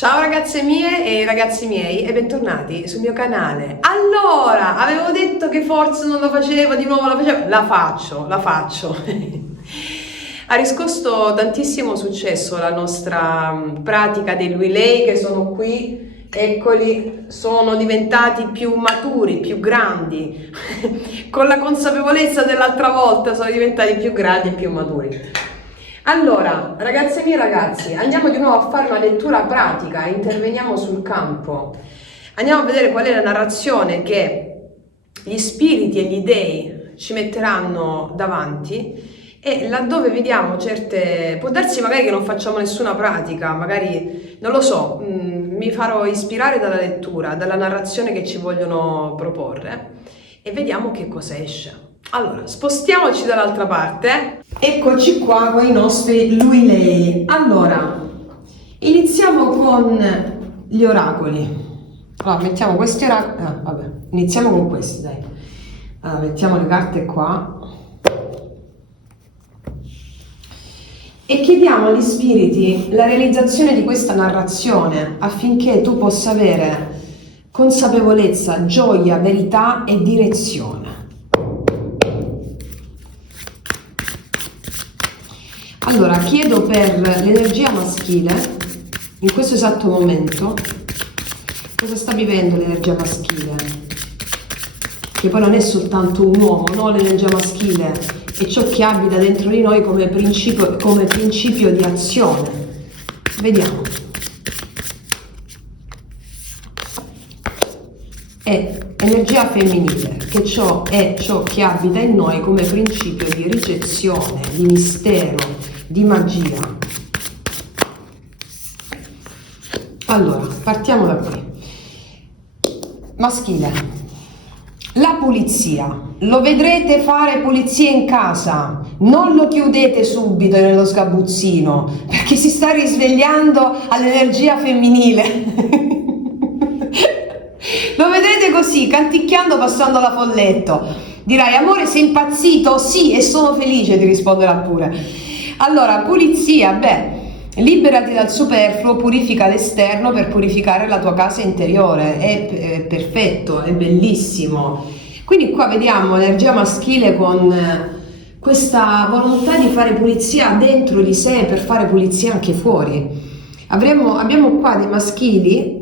Ciao ragazze mie e ragazzi miei e bentornati sul mio canale. Allora, avevo detto che forse non la facevo, di nuovo la facevo, la faccio. Ha riscosso tantissimo successo la nostra pratica dei Lei che sono qui, eccoli, sono diventati più maturi, più grandi, con la consapevolezza dell'altra volta sono diventati più grandi e più maturi. Allora, ragazze mie e ragazzi, andiamo di nuovo a fare una lettura pratica, interveniamo sul campo, andiamo a vedere qual è la narrazione che gli spiriti e gli dei ci metteranno davanti e laddove vediamo certe... può darsi magari che non facciamo nessuna pratica, magari, non lo so, mi farò ispirare dalla lettura, dalla narrazione che ci vogliono proporre e vediamo che cosa esce. Allora, spostiamoci dall'altra parte. Eccoci qua con i nostri Lei. Allora, iniziamo con gli oracoli. Allora, mettiamo questi oracoli. Vabbè, iniziamo con questi, dai. Allora, mettiamo le carte qua. E chiediamo agli spiriti la realizzazione di questa narrazione affinché tu possa avere consapevolezza, gioia, verità e direzione. Allora, chiedo per l'energia maschile, in questo esatto momento, cosa sta vivendo l'energia maschile? Che poi non è soltanto un uomo, no? L'energia maschile è ciò che abita dentro di noi come principio di azione. Vediamo. È energia femminile, che ciò è ciò che abita in noi come principio di ricezione, di mistero, di magia. Allora, partiamo da qui. Maschile. La pulizia. Lo vedrete fare pulizia in casa. Non lo chiudete subito nello sgabuzzino, perché si sta risvegliando all'energia femminile. Lo vedrete così, canticchiando, passando la folletto. Dirai, amore, sei impazzito? Sì, e sono felice, ti risponderà pure. Allora, pulizia, liberati dal superfluo, purifica l'esterno per purificare la tua casa interiore. È perfetto, è bellissimo. Quindi qua vediamo l'energia maschile con questa volontà di fare pulizia dentro di sé per fare pulizia anche fuori. Abbiamo qua dei maschili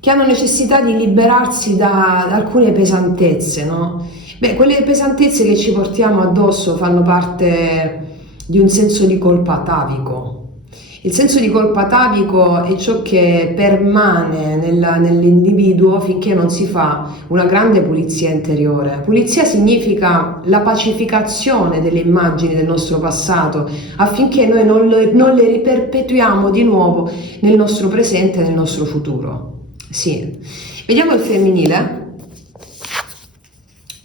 che hanno necessità di liberarsi da alcune pesantezze, no? Quelle pesantezze che ci portiamo addosso fanno parte di un senso di colpa atavico. Il senso di colpa atavico è ciò che permane nell'individuo finché non si fa una grande pulizia interiore. Pulizia significa la pacificazione delle immagini del nostro passato affinché noi non le riperpetuiamo di nuovo nel nostro presente e nel nostro futuro. Sì. Vediamo il femminile.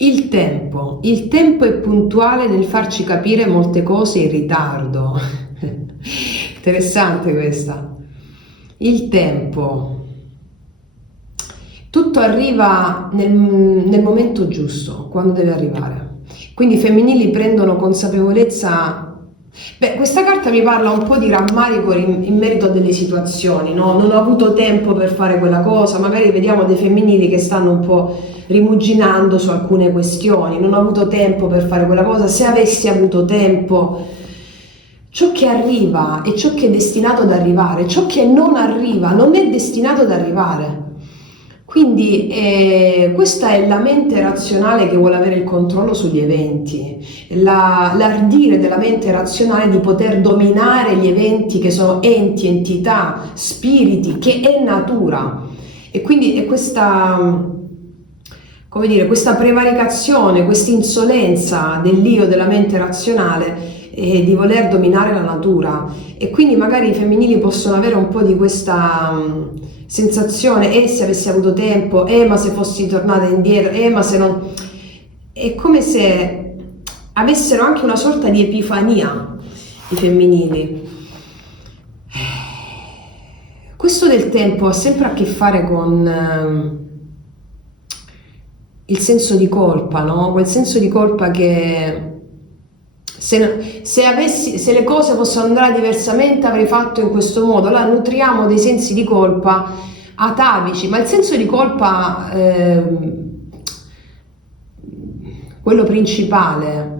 Il tempo è puntuale nel farci capire molte cose in ritardo. Interessante questa. Il tempo. Tutto arriva nel momento giusto, quando deve arrivare. Quindi i femminili prendono consapevolezza. Questa carta mi parla un po' di rammarico in merito a delle situazioni, no? Non ho avuto tempo per fare quella cosa, magari vediamo dei femminili che stanno un po' rimuginando su alcune questioni, non ho avuto tempo per fare quella cosa, se avessi avuto tempo, ciò che arriva è ciò che è destinato ad arrivare, ciò che non arriva non è destinato ad arrivare. Quindi questa è la mente razionale che vuole avere il controllo sugli eventi, l'ardire della mente razionale di poter dominare gli eventi che sono enti, entità, spiriti, che è natura. E quindi è questa, come dire, questa prevaricazione, questa insolenza dell'io, della mente razionale, di voler dominare la natura. E quindi magari i femminili possono avere un po' di questa sensazione, se avessi avuto tempo, ma se fossi tornata indietro, ma se non... È come se avessero anche una sorta di epifania i femminili. Questo del tempo ha sempre a che fare con il senso di colpa, no? Quel senso di colpa che Se le cose possono andare diversamente avrei fatto in questo modo. Allora nutriamo dei sensi di colpa atavici, ma il senso di colpa, quello principale,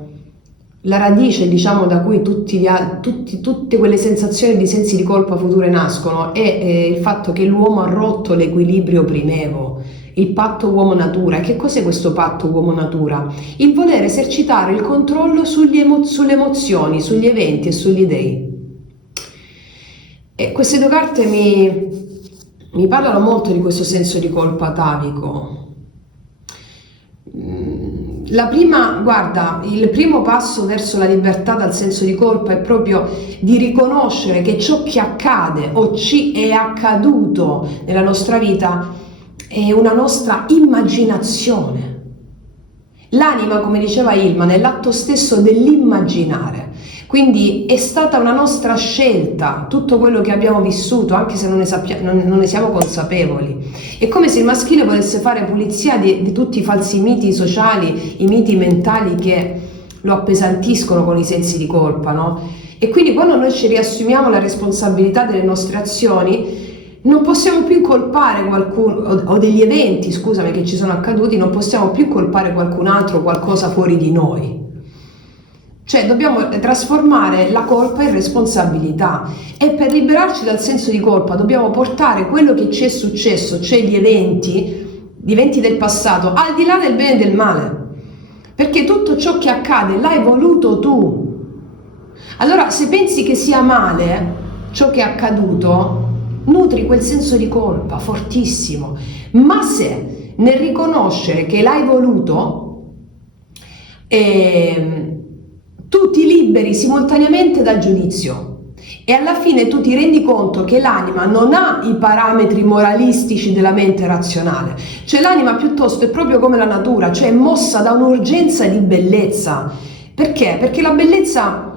la radice, diciamo, da cui tutte quelle sensazioni di sensi di colpa future nascono, è il fatto che l'uomo ha rotto l'equilibrio primevo, il patto uomo-natura. Che cos'è questo patto uomo-natura? Il voler esercitare il controllo sulle emozioni, sugli eventi e sugli dei. E queste due carte mi parlano molto di questo senso di colpa atavico. La prima, guarda, il primo passo verso la libertà dal senso di colpa è proprio di riconoscere che ciò che accade o ci è accaduto nella nostra vita è una nostra immaginazione. L'anima, come diceva Hillman, è l'atto stesso dell'immaginare. Quindi è stata una nostra scelta tutto quello che abbiamo vissuto, anche se non ne siamo consapevoli. È come se il maschile volesse fare pulizia di tutti i falsi miti sociali, i miti mentali che lo appesantiscono con i sensi di colpa, no? E quindi quando noi ci riassumiamo la responsabilità delle nostre azioni, non possiamo più colpare qualcuno, o degli eventi, scusami, che ci sono accaduti, non possiamo più colpare qualcun altro o qualcosa fuori di noi. Cioè dobbiamo trasformare la colpa in responsabilità, e per liberarci dal senso di colpa dobbiamo portare quello che ci è successo, cioè gli eventi del passato, al di là del bene e del male, perché tutto ciò che accade l'hai voluto tu. Allora, se pensi che sia male ciò che è accaduto, nutri quel senso di colpa fortissimo. Ma se nel riconoscere che l'hai voluto, tu ti liberi simultaneamente dal giudizio, e alla fine tu ti rendi conto che l'anima non ha i parametri moralistici della mente razionale, cioè l'anima piuttosto è proprio come la natura, cioè è mossa da un'urgenza di bellezza. Perché? Perché la bellezza,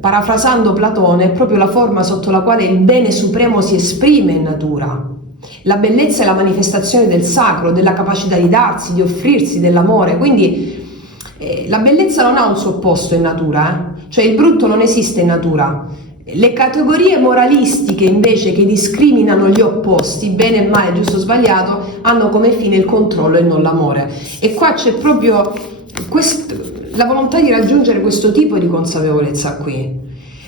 parafrasando Platone, è proprio la forma sotto la quale il bene supremo si esprime in natura. La bellezza è la manifestazione del sacro, della capacità di darsi, di offrirsi, dell'amore. Quindi la bellezza non ha un suo opposto in natura, cioè il brutto non esiste in natura. Le categorie moralistiche invece, che discriminano gli opposti, bene e male, giusto o sbagliato, hanno come fine il controllo e non l'amore. E qua c'è proprio la volontà di raggiungere questo tipo di consapevolezza qui.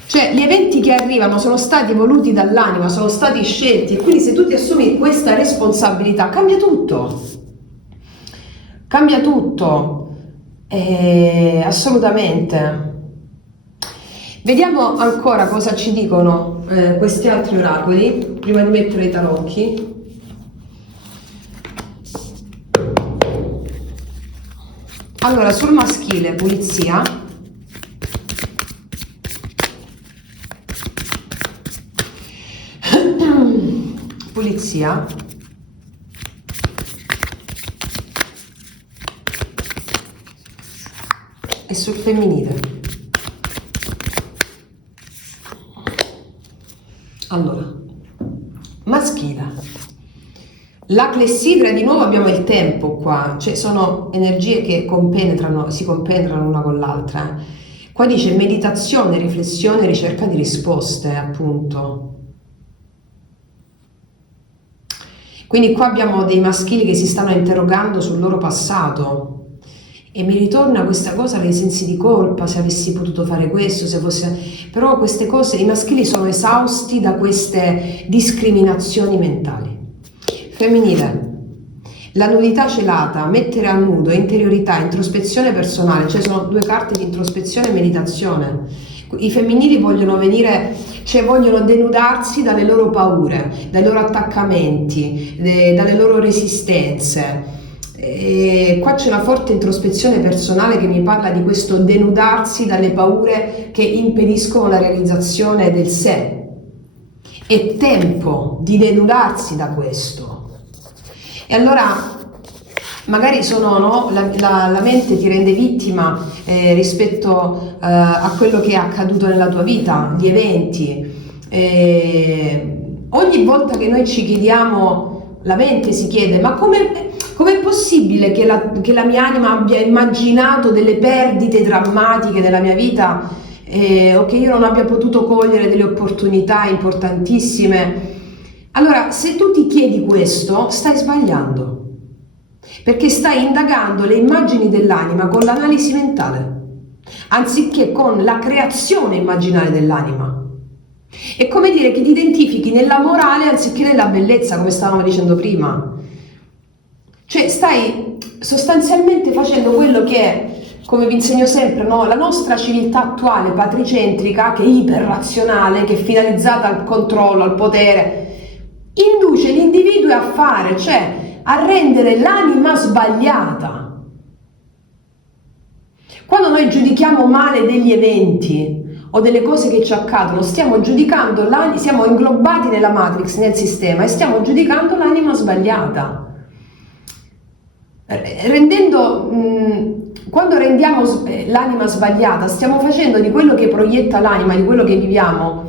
Cioè gli eventi che arrivano sono stati voluti dall'anima, sono stati scelti, e quindi se tu ti assumi questa responsabilità cambia tutto. Cambia tutto. Assolutamente. Vediamo ancora cosa ci dicono questi altri oracoli prima di mettere i tarocchi. Allora, sul maschile, pulizia. Pulizia. E sul femminile. Allora, maschile. La clessidra, di nuovo abbiamo il tempo qua, cioè sono energie che si compenetrano una con l'altra. Qua dice meditazione, riflessione, ricerca di risposte, appunto. Quindi qua abbiamo dei maschili che si stanno interrogando sul loro passato. E mi ritorna questa cosa dei sensi di colpa, se avessi potuto fare questo, se fosse... Però queste cose, i maschili sono esausti da queste discriminazioni mentali. Femminile, la nudità celata, mettere a nudo, interiorità, introspezione personale, cioè sono due carte di introspezione e meditazione. I femminili vogliono venire, cioè vogliono denudarsi dalle loro paure, dai loro attaccamenti, dalle loro resistenze. E qua c'è una forte introspezione personale che mi parla di questo denudarsi dalle paure che impediscono la realizzazione del sé. È tempo di denudarsi da questo. E allora magari la mente ti rende vittima rispetto a quello che è accaduto nella tua vita, gli eventi. Ogni volta che noi ci chiediamo la mente si chiede: ma com'è possibile che la mia anima abbia immaginato delle perdite drammatiche nella mia vita, o che io non abbia potuto cogliere delle opportunità importantissime? Allora, se tu ti chiedi questo, stai sbagliando, perché stai indagando le immagini dell'anima con l'analisi mentale, anziché con la creazione immaginale dell'anima. È come dire che ti identifichi nella morale anziché nella bellezza, come stavamo dicendo prima. Cioè stai sostanzialmente facendo quello che è, come vi insegno sempre, no? La nostra civiltà attuale patricentrica, che è iperrazionale, che è finalizzata al controllo, al potere, induce l'individuo a fare, cioè a rendere l'anima sbagliata. Quando noi giudichiamo male degli eventi o delle cose che ci accadono, stiamo giudicando siamo inglobati nella matrix, nel sistema, e stiamo giudicando l'anima sbagliata. Quando rendiamo l'anima sbagliata, stiamo facendo di quello che proietta l'anima, di quello che viviamo,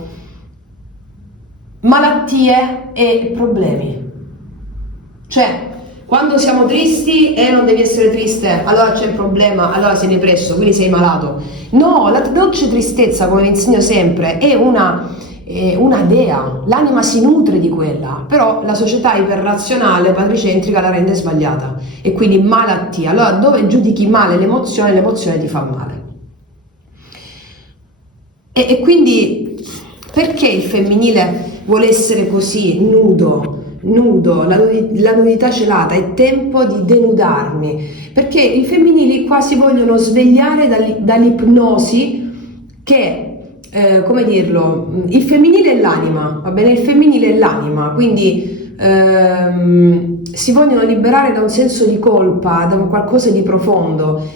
malattie e problemi. Cioè, quando siamo tristi, non devi essere triste, allora c'è il problema, allora sei depresso, quindi sei malato. No, la dolce tristezza, come vi insegno sempre, è una dea, l'anima si nutre di quella, però la società iperrazionale, patricentrica, la rende sbagliata, e quindi malattia. Allora, dove giudichi male l'emozione ti fa male. E quindi, perché il femminile vuole essere così nudo, la nudità celata? È tempo di denudarmi, perché i femminili qua si vogliono svegliare dall'ipnosi che, come dirlo, il femminile è l'anima, va bene? Il femminile è l'anima, quindi si vogliono liberare da un senso di colpa, da un qualcosa di profondo,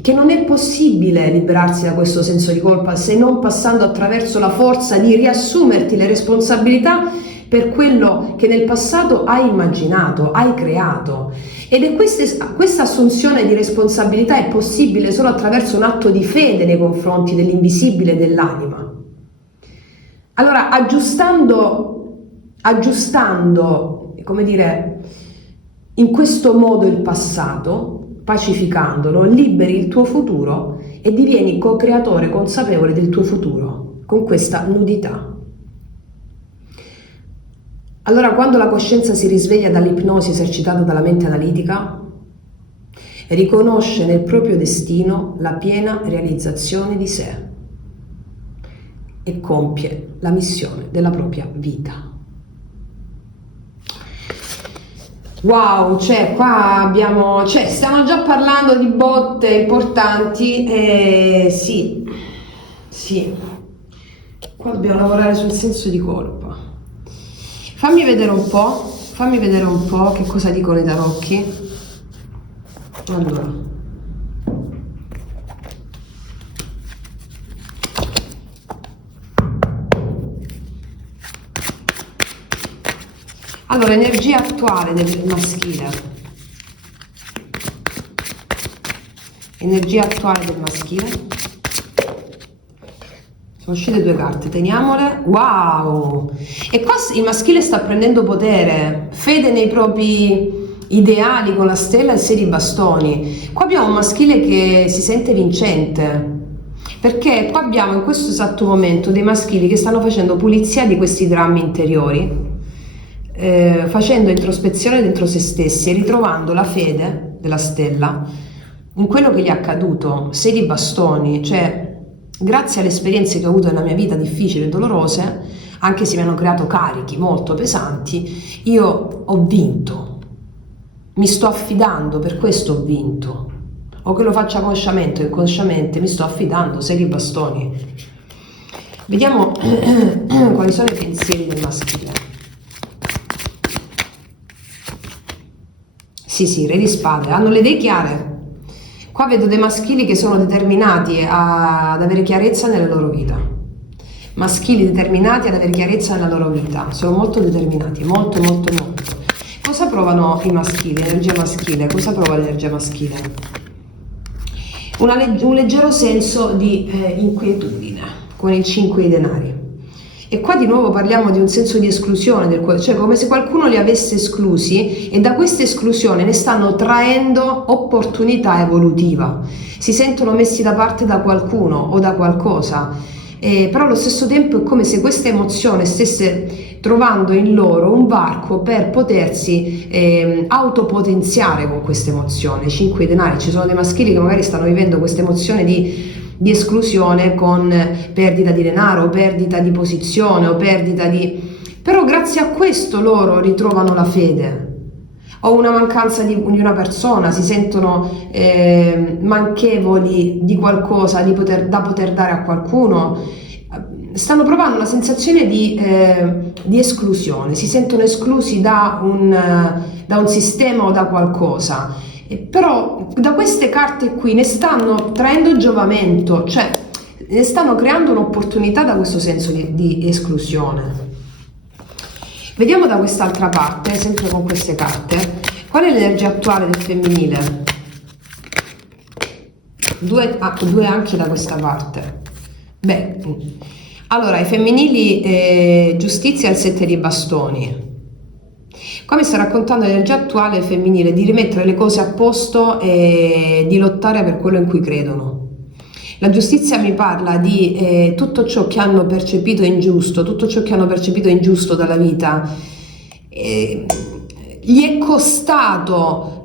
che non è possibile liberarsi da questo senso di colpa se non passando attraverso la forza di riassumerti le responsabilità per quello che nel passato hai immaginato, hai creato. Ed è questa assunzione di responsabilità è possibile solo attraverso un atto di fede nei confronti dell'invisibile dell'anima. Allora, aggiustando, come dire, in questo modo il passato, pacificandolo, liberi il tuo futuro e divieni co-creatore consapevole del tuo futuro con questa nudità. Allora, quando la coscienza si risveglia dall'ipnosi esercitata dalla mente analitica, riconosce nel proprio destino la piena realizzazione di sé e compie la missione della propria vita. Wow, qua stiamo già parlando di botte importanti, sì, qua dobbiamo lavorare sul senso di colpa. Fammi vedere un po' che cosa dicono i tarocchi. Allora, energia attuale del maschile. Energia attuale del maschile. Sono uscite 2 carte, teniamole. Wow! E qua il maschile sta prendendo potere, fede nei propri ideali con la stella e il 6 di bastoni. Qua abbiamo un maschile che si sente vincente, perché qua abbiamo in questo esatto momento dei maschili che stanno facendo pulizia di questi drammi interiori, facendo introspezione dentro se stessi e ritrovando la fede della stella in quello che gli è accaduto. 6 di bastoni, cioè grazie alle esperienze che ho avuto nella mia vita difficili e dolorose, anche se mi hanno creato carichi molto pesanti, io ho vinto, mi sto affidando, per questo ho vinto, o che lo faccia consciamente o inconsciamente, mi sto affidando. 6 di bastoni. Vediamo quali sono i pensieri del maschile. Sì, re di spade, hanno le idee chiare. Qua vedo dei maschili che sono determinati ad avere chiarezza nella loro vita. Maschili determinati ad avere chiarezza nella loro vita. Sono molto determinati, molto. Cosa provano i maschili, l'energia maschile? Cosa prova l'energia maschile? Un leggero senso di inquietudine con il 5 di denari. E qua di nuovo parliamo di un senso di esclusione del cuore, cioè come se qualcuno li avesse esclusi e da questa esclusione ne stanno traendo opportunità evolutiva. Si sentono messi da parte da qualcuno o da qualcosa, però allo stesso tempo è come se questa emozione stesse trovando in loro un varco per potersi autopotenziare con questa emozione. 5 denari, ci sono dei maschili che magari stanno vivendo questa emozione di esclusione con perdita di denaro o perdita di posizione o perdita di... però grazie a questo loro ritrovano la fede o una mancanza di una persona, si sentono manchevoli di qualcosa da poter dare a qualcuno, stanno provando una sensazione di esclusione, si sentono esclusi da un sistema o da qualcosa. Però da queste carte qui ne stanno traendo giovamento, cioè ne stanno creando un'opportunità da questo senso di esclusione. Vediamo da quest'altra parte, sempre con queste carte, qual è l'energia attuale del femminile? Due anche da questa parte. Beh, allora i femminili, giustizia e il 7 di bastoni. Qua mi sta raccontando l'energia attuale femminile di rimettere le cose a posto e di lottare per quello in cui credono. La giustizia mi parla di tutto ciò che hanno percepito ingiusto, tutto ciò che hanno percepito ingiusto dalla vita. Gli è costato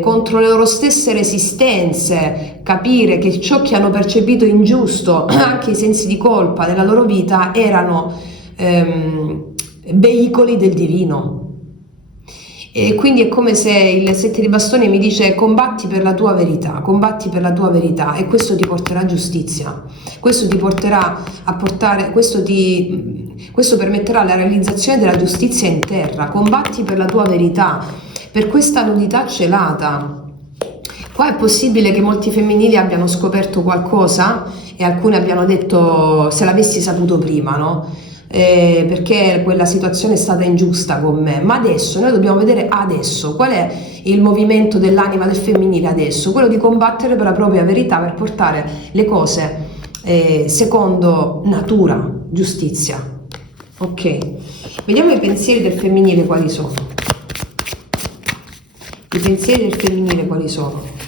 contro le loro stesse resistenze capire che ciò che hanno percepito ingiusto, anche i sensi di colpa nella loro vita, erano veicoli del divino. E quindi è come se il 7 di bastoni mi dice combatti per la tua verità, combatti per la tua verità, e questo ti porterà giustizia, questo ti porterà a portare, questo permetterà la realizzazione della giustizia in terra. Combatti per la tua verità, per questa nudità celata. Qua è possibile che molti femminili abbiano scoperto qualcosa e alcune abbiano detto se l'avessi saputo prima, no? Perché quella situazione è stata ingiusta con me, ma adesso noi dobbiamo vedere adesso qual è il movimento dell'anima del femminile adesso, quello di combattere per la propria verità, per portare le cose secondo natura, giustizia. Ok, vediamo i pensieri del femminile quali sono. I pensieri del femminile quali sono?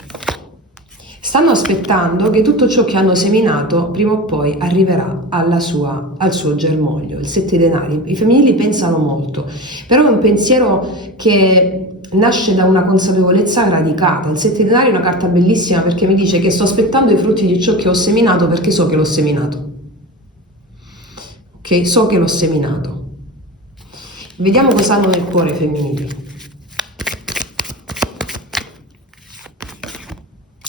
Stanno aspettando che tutto ciò che hanno seminato prima o poi arriverà al suo germoglio. Il 7 denari. I femminili pensano molto, però è un pensiero che nasce da una consapevolezza radicata. Il 7 denari è una carta bellissima perché mi dice che sto aspettando i frutti di ciò che ho seminato perché so che l'ho seminato. Ok, so che l'ho seminato. Vediamo cosa hanno nel cuore i femminili.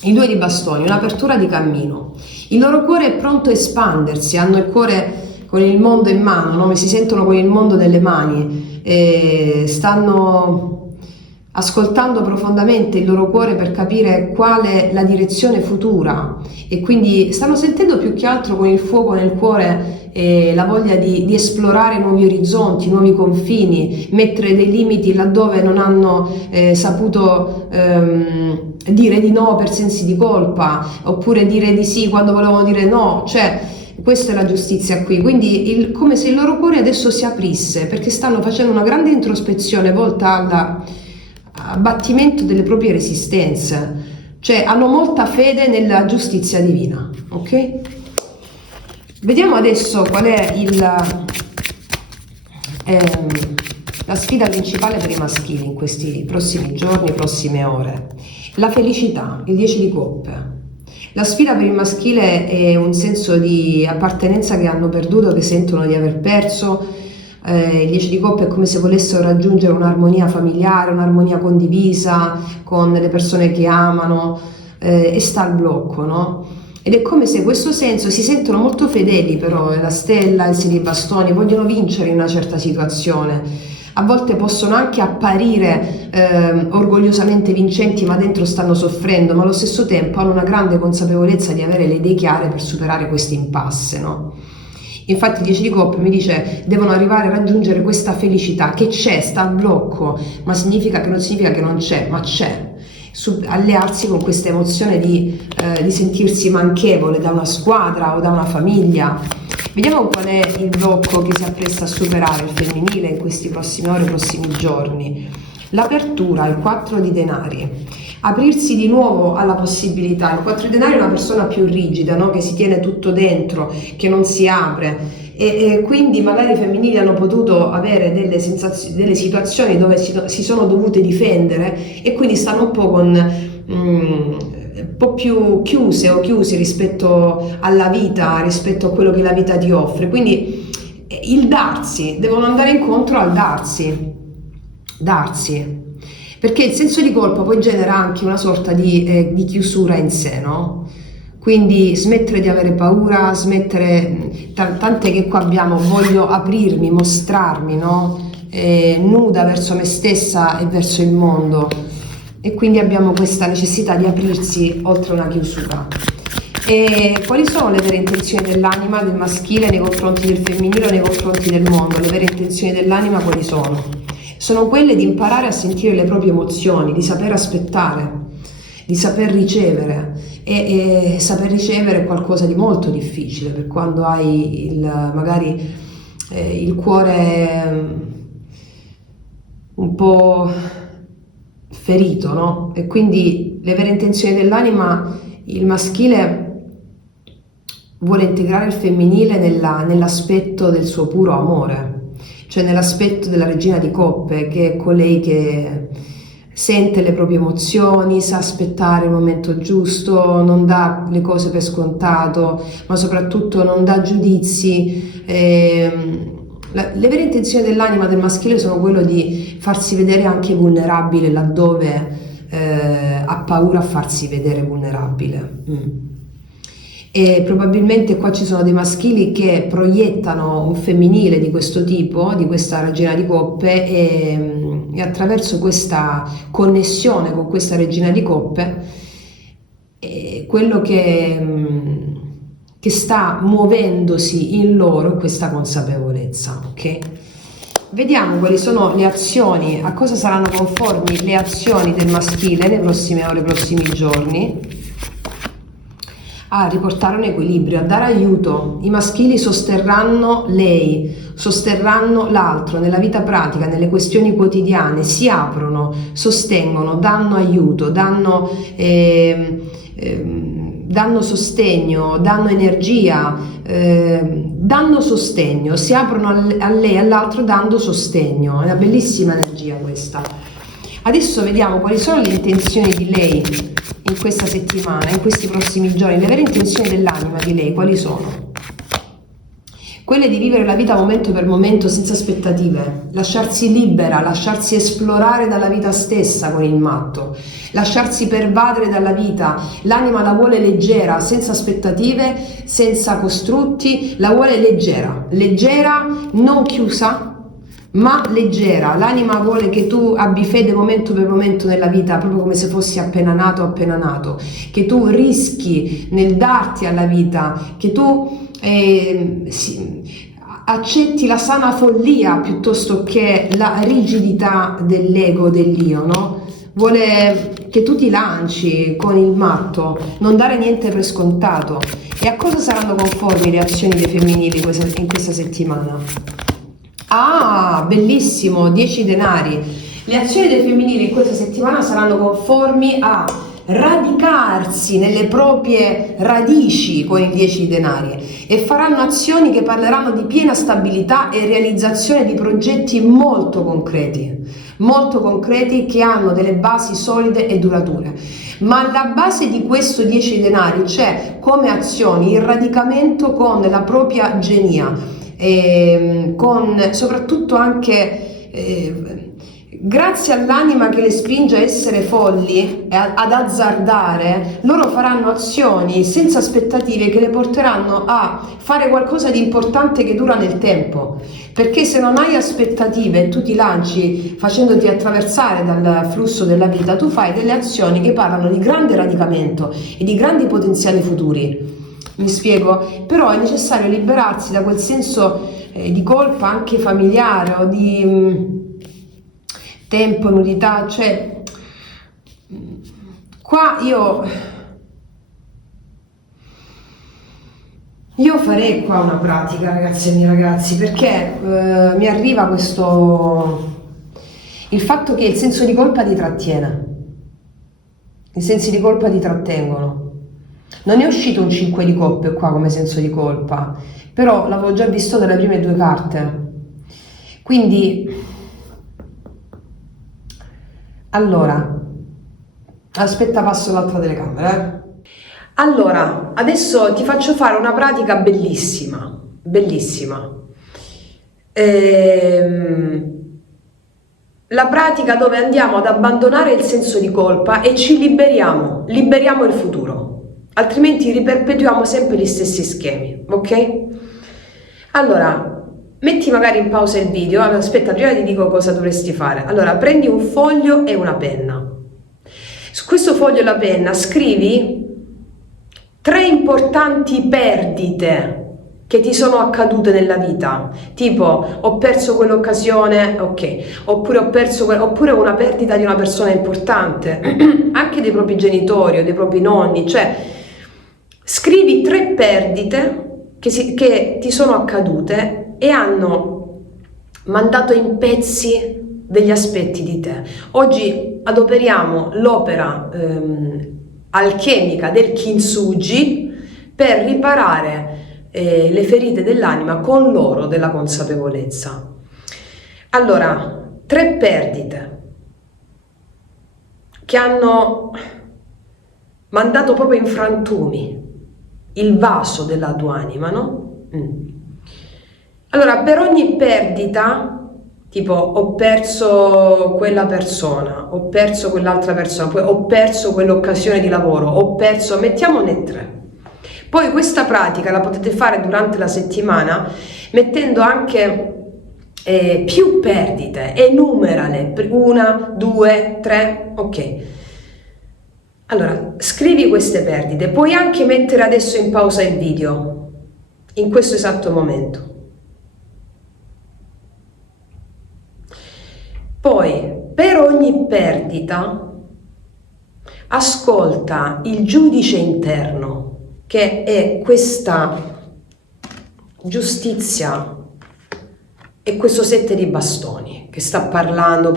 I 2 di bastoni, un'apertura di cammino. Il loro cuore è pronto a espandersi, hanno il cuore con il mondo in mano, no? Si sentono con il mondo nelle mani, stanno ascoltando profondamente il loro cuore per capire qual è la direzione futura, e quindi stanno sentendo più che altro con il fuoco nel cuore la voglia di esplorare nuovi orizzonti, nuovi confini, mettere dei limiti laddove non hanno saputo dire di no per sensi di colpa, oppure dire di sì quando volevano dire no, cioè questa è la giustizia qui. Quindi come se il loro cuore adesso si aprisse, perché stanno facendo una grande introspezione volta all'abbattimento delle proprie resistenze, cioè hanno molta fede nella giustizia divina. Ok? Vediamo adesso qual è la sfida principale per i maschili in questi prossimi giorni, prossime ore. La felicità, il 10 di coppe. La sfida per il maschile è un senso di appartenenza che hanno perduto, che sentono di aver perso. Il 10 di coppe è come se volessero raggiungere un'armonia familiare, un'armonia condivisa con le persone che amano, e sta al blocco, no? Ed è come se questo senso, si sentono molto fedeli, però la stella, il 6 di bastoni, vogliono vincere in una certa situazione. A volte possono anche apparire orgogliosamente vincenti, ma dentro stanno soffrendo, ma allo stesso tempo hanno una grande consapevolezza di avere le idee chiare per superare queste impasse, no? Infatti il 10 di coppe mi dice devono arrivare a raggiungere questa felicità che c'è, sta al blocco, ma non significa che non c'è, ma c'è. Allearsi con questa emozione di sentirsi manchevole da una squadra o da una famiglia, Vediamo qual è il blocco che si appresta a superare il femminile in questi prossimi ore, prossimi giorni. L'apertura, il 4 di denari, aprirsi di nuovo alla possibilità. Il 4 di denari è una persona più rigida, no? Che si tiene tutto dentro, che non si apre, e quindi magari i femminili hanno potuto avere delle sensazioni, delle situazioni dove si sono dovute difendere e quindi stanno un po' un po' più chiuse o chiusi rispetto alla vita, rispetto a quello che la vita ti offre. Quindi il darsi, devono andare incontro al darsi, perché il senso di colpa poi genera anche una sorta di chiusura in sé, no? Quindi smettere di avere paura, tant'è che qua abbiamo voglio aprirmi, mostrarmi, no? Nuda verso me stessa e verso il mondo, e quindi abbiamo questa necessità di aprirsi oltre una chiusura. E quali sono le vere intenzioni dell'anima, del maschile nei confronti del femminile o nei confronti del mondo? Le vere intenzioni dell'anima quali sono? Sono quelle di imparare a sentire le proprie emozioni, di saper aspettare, di saper ricevere, e saper ricevere è qualcosa di molto difficile per quando hai magari il cuore un po' ferito, no? E quindi le vere intenzioni dell'anima, il maschile vuole integrare il femminile nell'aspetto del suo puro amore, cioè nell'aspetto della regina di coppe, che è colei che sente le proprie emozioni, sa aspettare il momento giusto, non dà le cose per scontato, ma soprattutto non dà giudizi. Le vere intenzioni dell'anima del maschile sono quello di farsi vedere anche vulnerabile laddove ha paura a farsi vedere vulnerabile. E probabilmente qua ci sono dei maschili che proiettano un femminile di questo tipo, di questa regina di coppe, e attraverso questa connessione con questa regina di coppe quello che sta muovendosi in loro è questa consapevolezza, ok? Vediamo quali sono le azioni, a cosa saranno conformi le azioni del maschile nelle prossime ore, prossimi giorni. A riportare un equilibrio, a dare aiuto. I maschili sosterranno lei, sosterranno l'altro nella vita pratica, nelle questioni quotidiane, si aprono, sostengono, danno aiuto, danno sostegno, danno energia, danno sostegno, si aprono a lei e all'altro dando sostegno. È una bellissima energia questa. Adesso vediamo quali sono le intenzioni di lei in questa settimana, in questi prossimi giorni. Le vere intenzioni dell'anima di lei quali sono? Quelle di vivere la vita momento per momento senza aspettative, lasciarsi libera, lasciarsi esplorare dalla vita stessa con il matto, lasciarsi pervadere dalla vita. L'anima la vuole leggera, senza aspettative, senza costrutti, la vuole leggera, leggera, non chiusa, ma leggera. L'anima vuole che tu abbi fede momento per momento nella vita, proprio come se fossi appena nato, che tu rischi nel darti alla vita, che tu accetti la sana follia piuttosto che la rigidità dell'ego, dell'io, no? Vuole che tu ti lanci con il matto, non dare niente per scontato. E a cosa saranno conformi le azioni dei femminili in questa settimana? Ah, bellissimo, 10 denari. Le azioni dei femminili in questa settimana saranno conformi a radicarsi nelle proprie radici con i 10 denari e faranno azioni che parleranno di piena stabilità e realizzazione di progetti molto concreti che hanno delle basi solide e durature. Ma alla base di questo 10 denari c'è come azioni il radicamento con la propria genia, con soprattutto anche grazie all'anima che le spinge a essere folli e ad azzardare. Loro faranno azioni senza aspettative che le porteranno a fare qualcosa di importante che dura nel tempo, perché se non hai aspettative e tu ti lanci facendoti attraversare dal flusso della vita, tu fai delle azioni che parlano di grande radicamento e di grandi potenziali futuri. Mi spiego? Però è necessario liberarsi da quel senso di colpa anche familiare o di tempo, nudità, cioè qua io Io farei qua una pratica, ragazze e miei ragazzi, perché mi arriva il fatto che il senso di colpa ti trattiene. I sensi di colpa ti trattengono. Non è uscito un 5 di coppe qua come senso di colpa, però l'avevo già visto dalle prime due carte. Quindi, allora, aspetta, passo l'altra telecamera. Allora, adesso ti faccio fare una pratica bellissima, bellissima. La pratica dove andiamo ad abbandonare il senso di colpa e ci liberiamo il futuro, altrimenti riperpetuiamo sempre gli stessi schemi, ok? Allora, metti magari in pausa il video. Allora, aspetta, prima ti dico cosa dovresti fare. Allora, prendi un foglio e una penna. Su questo foglio e la penna scrivi 3 importanti perdite che ti sono accadute nella vita, tipo ho perso quell'occasione, ok, oppure oppure una perdita di una persona importante, anche dei propri genitori o dei propri nonni, cioè scrivi 3 perdite che ti sono accadute e hanno mandato in pezzi degli aspetti di te. Oggi adoperiamo l'opera alchemica del Kintsugi per riparare le ferite dell'anima con l'oro della consapevolezza. Allora, 3 perdite che hanno mandato proprio in frantumi il vaso della tua anima, no? Allora, per ogni perdita, tipo ho perso quella persona, ho perso quell'altra persona, poi ho perso quell'occasione di lavoro, ho perso, mettiamone 3. Poi questa pratica la potete fare durante la settimana mettendo anche più perdite, enumerale, 1, 2, 3, ok. Allora, scrivi queste perdite, puoi anche mettere adesso in pausa il video, in questo esatto momento. Poi, per ogni perdita, ascolta il giudice interno, che è questa giustizia e questo 7 di bastoni, che sta parlando,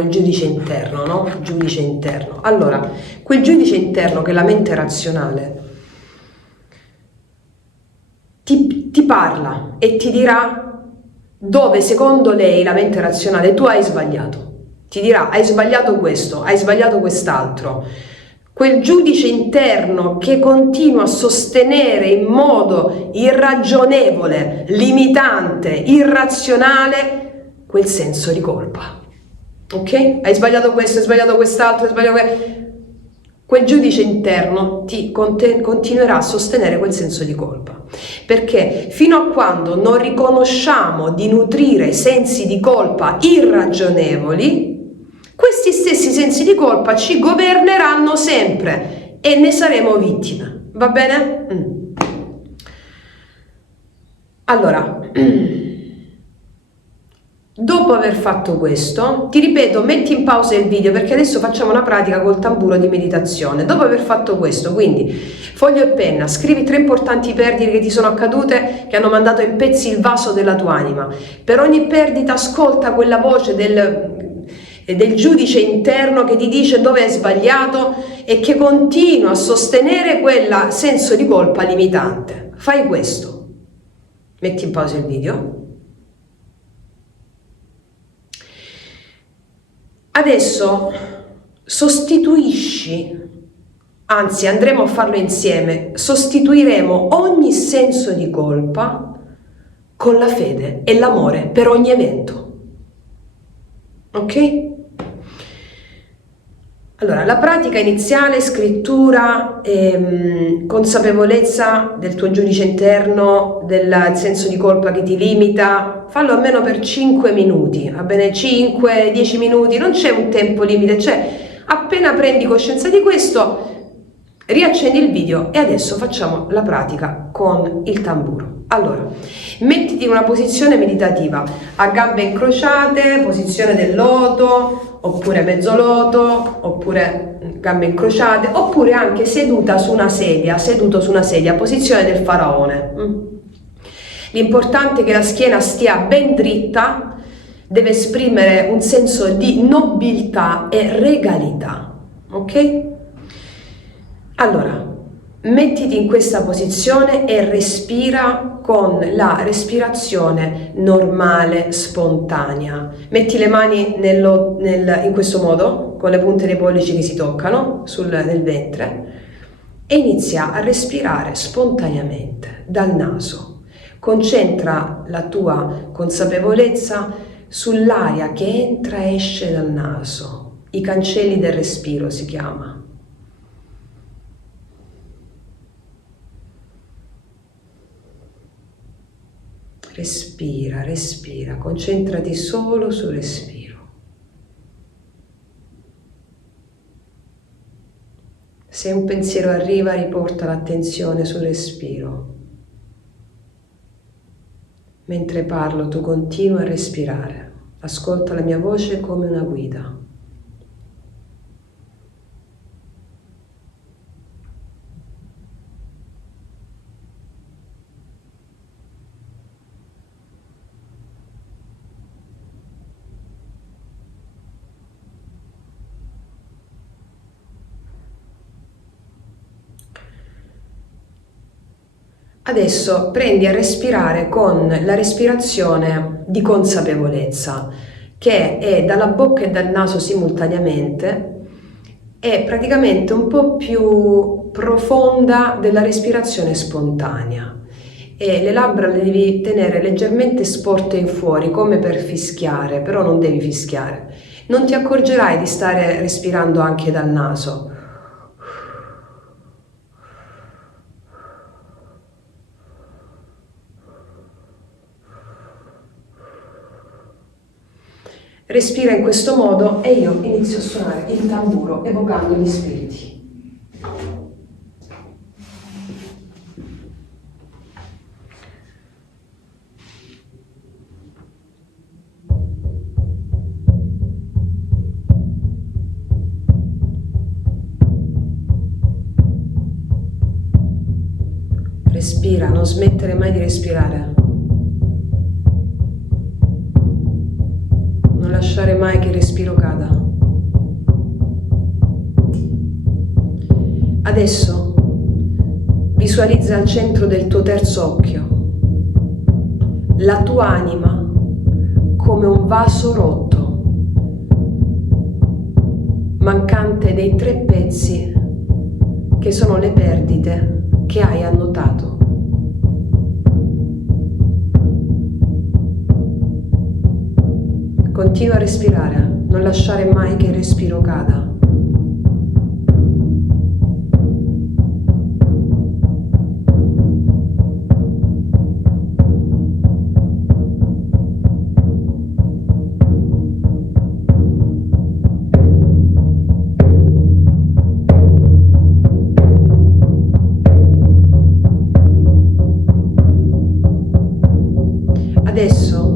il giudice interno, no? Il giudice interno. Allora, quel giudice interno che è la mente razionale ti parla e ti dirà dove secondo lei, la mente razionale, tu hai sbagliato. Ti dirà hai sbagliato questo, hai sbagliato quest'altro. Quel giudice interno che continua a sostenere in modo irragionevole, limitante, irrazionale quel senso di colpa. Ok? Hai sbagliato questo, hai sbagliato quest'altro, hai sbagliato quel giudice interno ti continuerà a sostenere quel senso di colpa, perché fino a quando non riconosciamo di nutrire sensi di colpa irragionevoli, questi stessi sensi di colpa ci governeranno sempre e ne saremo vittime, va bene? Allora, dopo aver fatto questo, ti ripeto, metti in pausa il video perché adesso facciamo una pratica col tamburo di meditazione. Dopo aver fatto questo, quindi foglio e penna, scrivi 3 importanti perdite che ti sono accadute, che hanno mandato in pezzi il vaso della tua anima. Per ogni perdita ascolta quella voce del giudice interno che ti dice dove hai sbagliato e che continua a sostenere quel senso di colpa limitante. Fai questo. Metti in pausa il video. Adesso sostituisci, anzi andremo a farlo insieme, sostituiremo ogni senso di colpa con la fede e l'amore per ogni evento. Ok? Allora, la pratica iniziale, scrittura, consapevolezza del tuo giudice interno, del senso di colpa che ti limita, fallo almeno per 5 minuti, va bene? 5-10 minuti, non c'è un tempo limite, cioè appena prendi coscienza di questo, riaccendi il video e adesso facciamo la pratica con il tamburo. Allora, mettiti in una posizione meditativa, a gambe incrociate, posizione del loto, oppure mezzo loto, oppure gambe incrociate, oppure anche seduto su una sedia, posizione del faraone. L'importante è che la schiena stia ben dritta, deve esprimere un senso di nobiltà e regalità, ok? Allora, mettiti in questa posizione e respira con la respirazione normale, spontanea. Metti le mani in questo modo, con le punte dei pollici che si toccano nel ventre, e inizia a respirare spontaneamente dal naso. Concentra la tua consapevolezza sull'aria che entra e esce dal naso. I cancelli del respiro si chiama. Respira, respira, concentrati solo sul respiro. Se un pensiero arriva, riporta l'attenzione sul respiro. Mentre parlo, tu continua a respirare. Ascolta la mia voce come una guida. Adesso prendi a respirare con la respirazione di consapevolezza, che è dalla bocca e dal naso simultaneamente, è praticamente un po' più profonda della respirazione spontanea. E le labbra le devi tenere leggermente sporte in fuori, come per fischiare, però non devi fischiare. Non ti accorgerai di stare respirando anche dal naso. Respira in questo modo e io inizio a suonare il tamburo evocando gli spiriti. Respira, non smettere mai di respirare. Non lasciare mai che il respiro cada. Adesso visualizza al centro del tuo terzo occhio la tua anima come un vaso rotto, mancante dei 3 pezzi che sono le perdite che hai annotato. Continua a respirare, non lasciare mai che il respiro cada. Adesso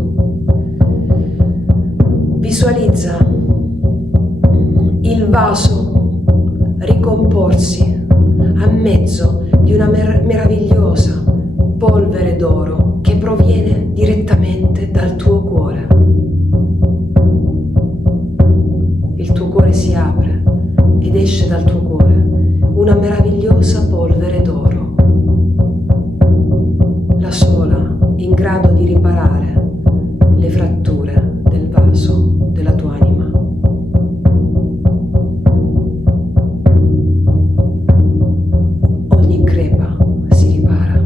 visualizza il vaso ricomporsi a mezzo di una meravigliosa polvere d'oro che proviene direttamente dal tuo cuore. Il tuo cuore si apre ed esce dal tuo cuore una meravigliosa polvere d'oro, la sola in grado di riparare le fratture del vaso della tua anima. Ogni crepa si ripara,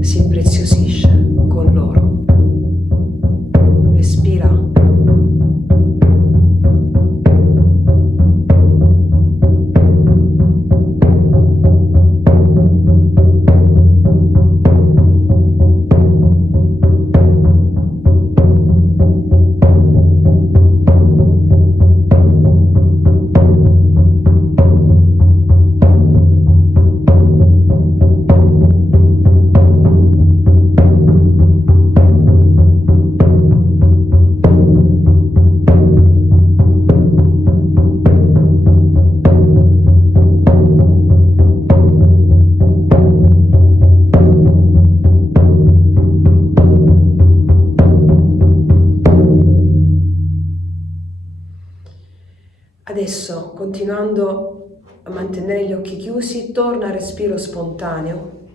si impreziosisce con l'oro. Respira. Adesso, continuando a mantenere gli occhi chiusi, torna al respiro spontaneo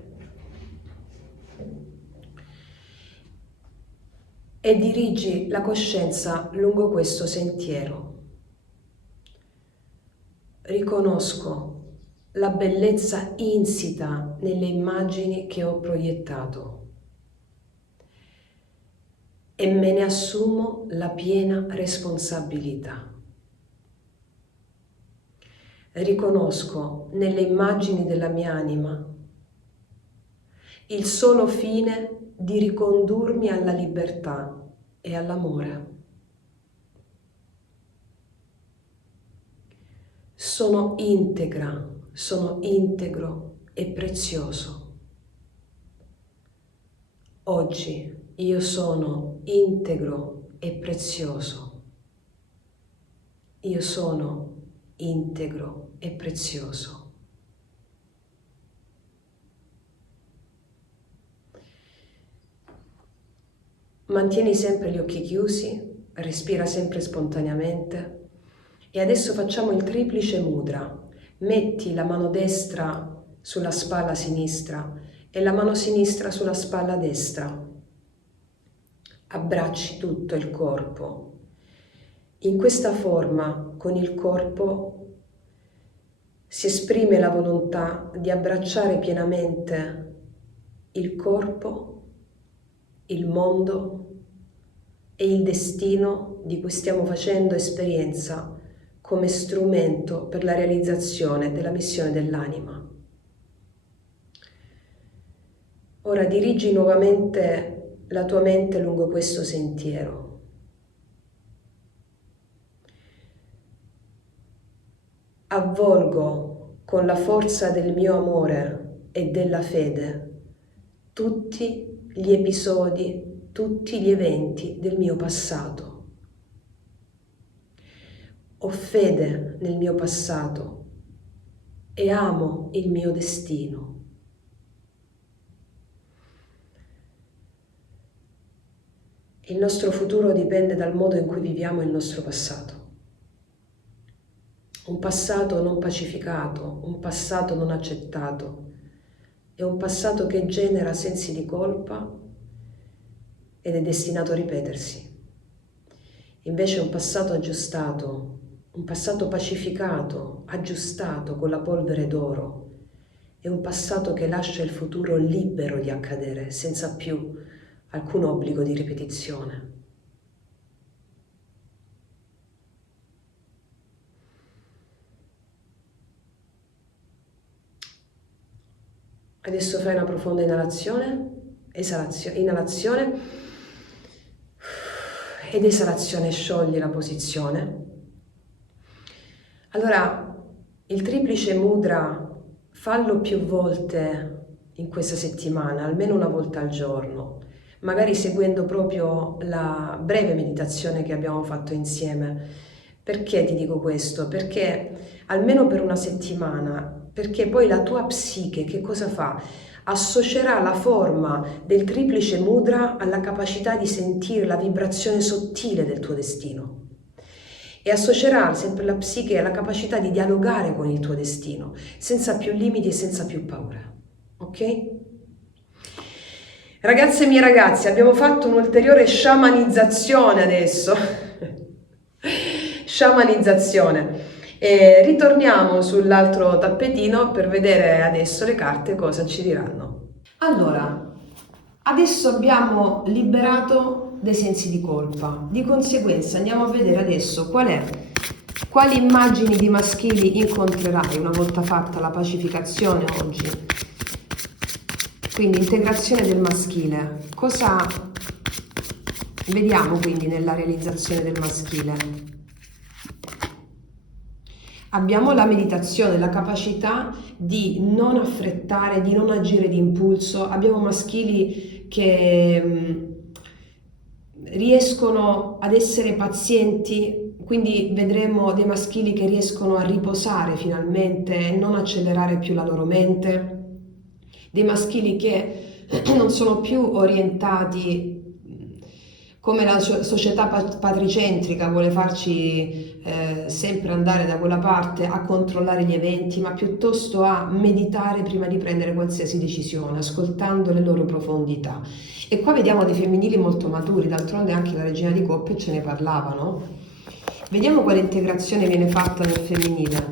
e dirigi la coscienza lungo questo sentiero. Riconosco la bellezza insita nelle immagini che ho proiettato e me ne assumo la piena responsabilità. Riconosco nelle immagini della mia anima il solo fine di ricondurmi alla libertà e all'amore. Sono integra, sono integro e prezioso. Oggi io sono integro e prezioso. Io sono integro e prezioso. Mantieni sempre gli occhi chiusi, respira sempre spontaneamente e adesso facciamo il triplice mudra. Metti la mano destra sulla spalla sinistra e la mano sinistra sulla spalla destra. Abbracci tutto il corpo. In questa forma, con il corpo, si esprime la volontà di abbracciare pienamente il corpo, il mondo e il destino di cui stiamo facendo esperienza come strumento per la realizzazione della missione dell'anima. Ora dirigi nuovamente la tua mente lungo questo sentiero. Avvolgo con la forza del mio amore e della fede tutti gli episodi, tutti gli eventi del mio passato. Ho fede nel mio passato e amo il mio destino. Il nostro futuro dipende dal modo in cui viviamo il nostro passato. Un passato non pacificato, un passato non accettato, è un passato che genera sensi di colpa ed è destinato a ripetersi. Invece un passato aggiustato, un passato pacificato, aggiustato con la polvere d'oro, è un passato che lascia il futuro libero di accadere, senza più alcun obbligo di ripetizione. Adesso fai una profonda inalazione, inalazione ed esalazione, sciogli la posizione. Allora, il triplice mudra fallo più volte in questa settimana, almeno una volta al giorno, magari seguendo proprio la breve meditazione che abbiamo fatto insieme. Perché ti dico questo? Perché almeno per una settimana, perché poi la tua psiche che cosa fa? Associerà la forma del triplice mudra alla capacità di sentire la vibrazione sottile del tuo destino e associerà sempre la psiche alla capacità di dialogare con il tuo destino senza più limiti e senza più paura. Ok? Ragazze mie ragazzi, abbiamo fatto un'ulteriore sciamanizzazione adesso. Sciamanizzazione. E ritorniamo sull'altro tappetino per vedere adesso le carte cosa ci diranno. Allora, adesso abbiamo liberato dei sensi di colpa. Di conseguenza andiamo a vedere adesso quali immagini di maschili incontrerai una volta fatta la pacificazione oggi. Quindi integrazione del maschile. Cosa vediamo quindi nella realizzazione del maschile? Abbiamo la meditazione, la capacità di non affrettare, di non agire di impulso. Abbiamo maschili che riescono ad essere pazienti, quindi vedremo dei maschili che riescono a riposare finalmente e non accelerare più la loro mente, dei maschili che non sono più orientati come la società patricentrica vuole farci sempre andare da quella parte a controllare gli eventi, ma piuttosto a meditare prima di prendere qualsiasi decisione, ascoltando le loro profondità. E qua vediamo dei femminili molto maturi, d'altronde anche la regina di coppe ce ne parlava, no? Vediamo quale integrazione viene fatta nel femminile.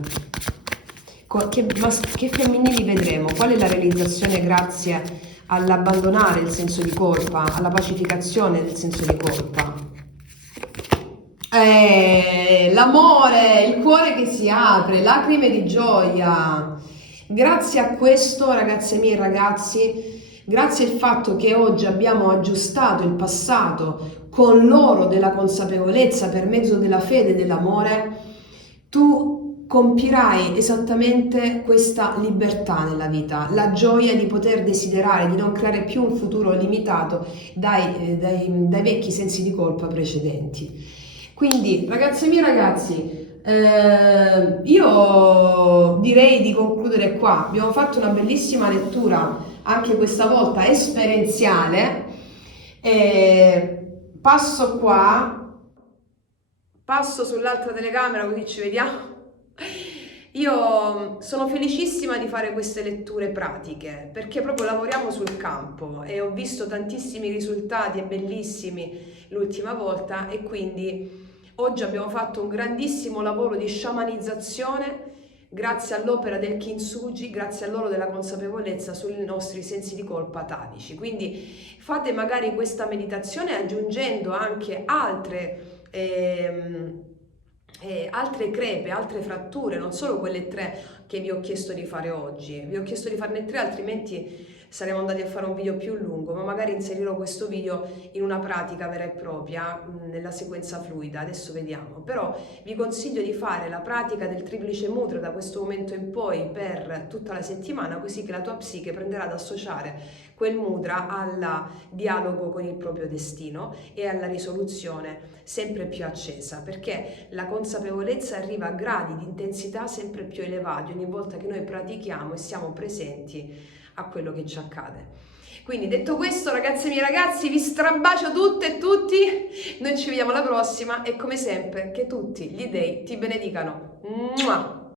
Che femminili vedremo? Qual è la realizzazione grazie all'abbandonare il senso di colpa, alla pacificazione del senso di colpa? L'amore, il cuore che si apre, lacrime di gioia. Grazie a questo, ragazze mie e ragazzi, grazie al fatto che oggi abbiamo aggiustato il passato con l'oro della consapevolezza per mezzo della fede e dell'amore, tu compirai esattamente questa libertà nella vita, la gioia di poter desiderare, di non creare più un futuro limitato dai vecchi sensi di colpa precedenti. Quindi, ragazze mie ragazzi, io direi di concludere qua. Abbiamo fatto una bellissima lettura, anche questa volta esperienziale. Passo qua, passo sull'altra telecamera così ci vediamo. Io sono felicissima di fare queste letture pratiche perché proprio lavoriamo sul campo e ho visto tantissimi risultati e bellissimi l'ultima volta, e quindi oggi abbiamo fatto un grandissimo lavoro di sciamanizzazione grazie all'opera del Kintsugi, grazie all'oro della consapevolezza sui nostri sensi di colpa atavici. Quindi fate magari questa meditazione aggiungendo anche altre crepe, altre fratture, non solo quelle 3 che vi ho chiesto di fare oggi. Vi ho chiesto di farne 3, altrimenti saremmo andati a fare un video più lungo, ma magari inserirò questo video in una pratica vera e propria, nella sequenza fluida, adesso vediamo. Però vi consiglio di fare la pratica del triplice mudra da questo momento in poi per tutta la settimana, così che la tua psiche prenderà ad associare quel mudra al dialogo con il proprio destino e alla risoluzione sempre più accesa, perché la consapevolezza arriva a gradi di intensità sempre più elevati ogni volta che noi pratichiamo e siamo presenti a quello che ci accade. Quindi detto questo, ragazze e miei ragazzi, vi strabacio tutte e tutti, noi ci vediamo alla prossima e come sempre che tutti gli dei ti benedicano. Mua!